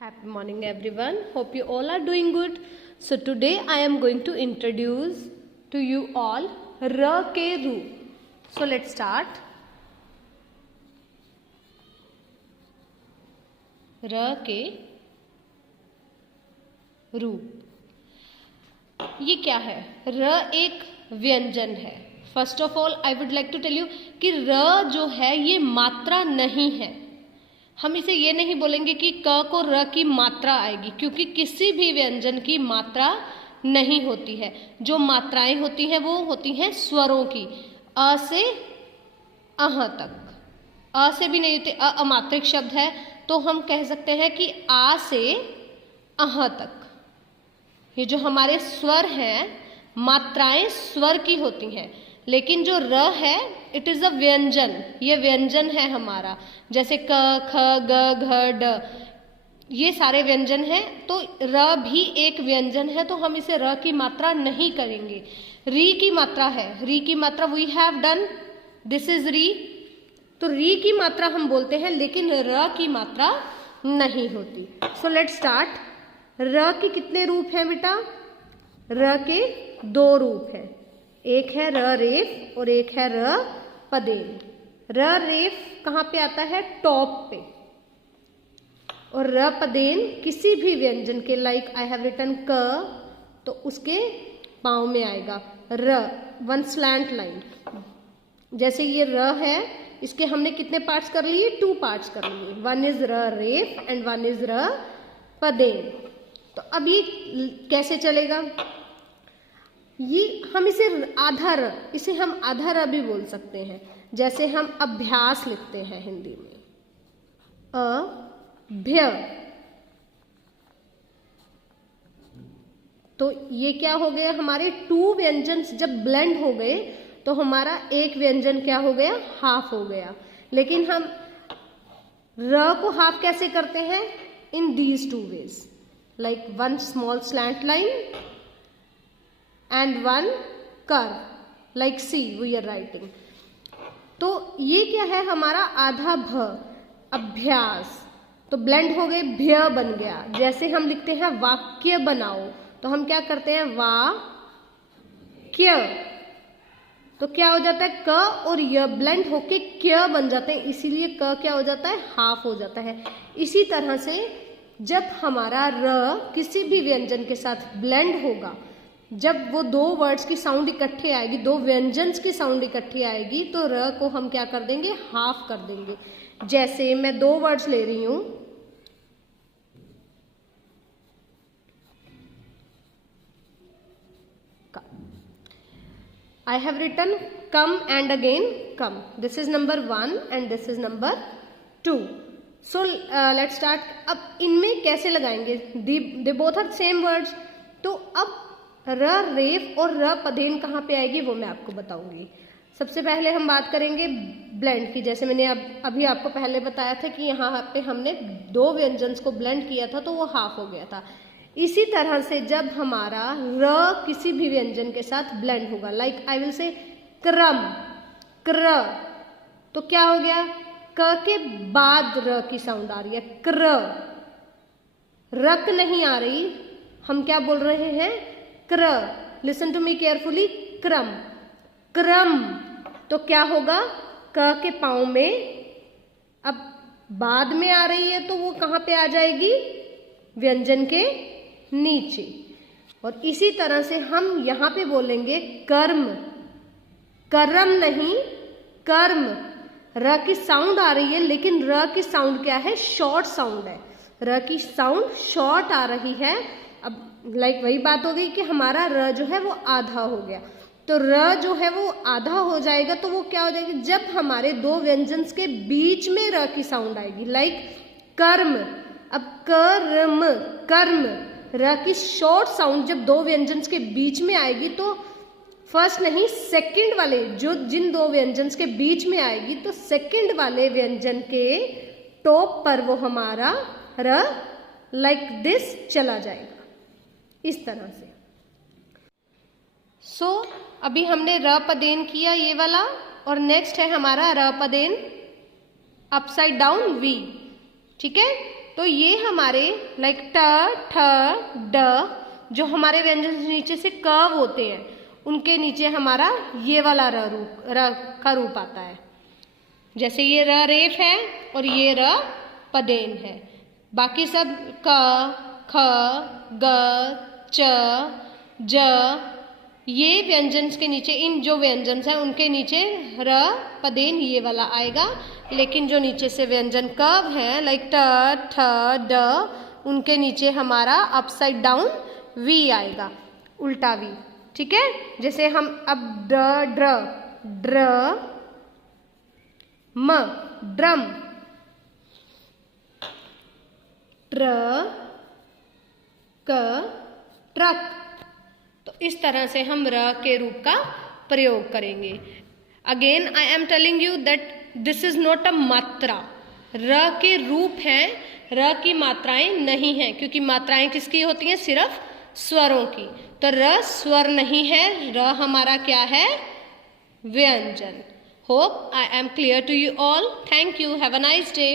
Happy morning everyone. Hope you all are doing good. So today I am going to introduce to you all र के रूप. So let's start. र के रूप. ये क्या है? र एक व्यंजन है. First of all I would like to tell you कि र जो है ये मात्रा नहीं है. हम इसे ये नहीं बोलेंगे कि क को र की मात्रा आएगी, क्योंकि किसी भी व्यंजन की मात्रा नहीं होती है. जो मात्राएं होती हैं वो होती हैं स्वरों की. अ से अह तक. अ से भी नहीं होती. अमात्रिक शब्द है तो हम कह सकते हैं कि आ से अह तक. ये जो हमारे स्वर हैं, मात्राएं स्वर की होती हैं, लेकिन जो र है इट इज अ व्यंजन. ये व्यंजन है हमारा. जैसे क, ख, ग, घ, ड, ये सारे व्यंजन हैं. तो र भी एक व्यंजन है, तो हम इसे र की मात्रा नहीं करेंगे. री की मात्रा है. री की मात्रा we have done. This is री. तो री की मात्रा हम बोलते हैं, लेकिन र की मात्रा नहीं होती. So let's start. र के कितने रूप हैं बेटा? र के दो रूप हैं. एक है र रेफ और एक है र पदेन. र रेफ कहाँ पे आता है? टॉप पे. और र पदेन किसी भी व्यंजन के, लाइक आई हैव रिटन क, तो उसके पाँव में आएगा र. One slant line. जैसे ये र है, इसके हमने कितने पार्ट्स कर लिए? 2 पार्ट्स कर लिए. वन इज र रेफ एंड वन इज र पदेन. तो अब ये कैसे चलेगा? ये हम इसे आधा र, इसे हम आधा र भी बोल सकते हैं. जैसे हम अभ्यास लिखते हैं हिंदी में, अभ्य. तो ये क्या हो गया? हमारे 2 व्यंजन जब ब्लेंड हो गए तो हमारा एक व्यंजन क्या हो गया? हाफ हो गया. लेकिन हम र को हाफ कैसे करते हैं? In these 2 ways, like one small slant line and one curve, like C we are writing. तो ये क्या है? हमारा आधा भ, अभ्यास. तो ब्लेंड हो गए, भ्य बन गया. जैसे हम लिखते हैं वाक्य बनाओ, तो हम क्या करते हैं? वाक्य. तो क्या हो जाता है? क और य ब्लेंड होके क्य बन जाते हैं, इसीलिए क क्या हो जाता है? हाफ हो जाता है. इसी तरह से जब हमारा र किसी भी व्यंजन के साथ ब्लेंड होगा, जब वो 2 वर्ड्स की साउंड इकट्ठे आएगी, 2 व्यंजन्स की साउंड इकट्ठी आएगी, तो र को हम क्या कर देंगे? हाफ कर देंगे. जैसे मैं 2 वर्ड्स ले रही हूं, I have written come and again come. This is number 1 and this is number 2. So let's start. अब इनमें कैसे लगाएंगे? They both are same words. तो अब र रेफ और र पदेन कहाँ पे आएगी वो मैं आपको बताऊंगी. सबसे पहले हम बात करेंगे ब्लेंड की. जैसे मैंने अभी आपको पहले बताया था कि यहाँ पे हमने 2 व्यंजन्स को ब्लेंड किया था तो वो हाफ हो गया था. इसी तरह से जब हमारा र किसी भी व्यंजन के साथ ब्लेंड होगा, लाइक आई विल से क्रम, क्र, तो क्या हो गया? क के बाद र की साउंड आ रही है, क्र. रक नहीं आ रही, हम क्या बोल रहे हैं? क्र. Listen to me carefully. क्रम, क्रम. तो क्या होगा? क के पाँव में अब बाद में आ रही है, तो वो कहाँ पे आ जाएगी? व्यंजन के नीचे. और इसी तरह से हम यहाँ पे बोलेंगे कर्म, कर्म नहीं, कर्म. र की साउंड आ रही है, लेकिन र की साउंड क्या है? शॉर्ट साउंड है. र की साउंड शॉर्ट आ रही है. अब लाइक वही बात हो गई कि हमारा र जो है वो आधा हो गया. तो र जो है वो आधा हो जाएगा, तो वो क्या हो जाएगी? जब हमारे 2 व्यंजन्स के बीच में र की साउंड आएगी, लाइक कर्म. अब कर्म, कर्म. र की शॉर्ट साउंड जब 2 व्यंजन्स के बीच में आएगी, तो फर्स्ट नहीं, सेकंड वाले, जो जिन 2 व्यंजन्स के बीच में आएगी, तो सेकंड वाले व्यंजन के टॉप पर वो हमारा र लाइक दिस चला जाएगा, इस तरह से. सो अभी हमने र पदेन किया ये वाला, और नेक्स्ट है हमारा र पदेन अपसाइड डाउन वी. ठीक है. तो ये हमारे लाइक ट, ठ, ड जो हमारे व्यंजन नीचे से क होते हैं, उनके नीचे हमारा ये वाला र का रूप आता है। जैसे ये र रेफ है और ये र पदेन है। बाकी सब क, ख, ग, च, ज ये व्यंजन के नीचे, इन जो व्यंजन हैं उनके नीचे र पदेन ये वाला आएगा। लेकिन जो नीचे से व्यंजन कव है लाइक ट, ठ, ड उनके नीचे हमारा अपसाइड डाउन वी आएगा, उल्टा वी। ठीक है, जैसे हम अब ड, ड्र, ड्र, म, ड्रम, ट्र, क, ट्रक। तो इस तरह से हम र के रूप का प्रयोग करेंगे। Again I am telling you that this is not a मात्रा। र के रूप हैं, र की मात्राएं नहीं हैं, क्योंकि मात्राएं किसकी होती हैं? सिर्फ स्वरों की। तो र स्वर नहीं है, र हमारा क्या है? व्यंजन। Hope I am clear to you all. Thank you. Have a nice day.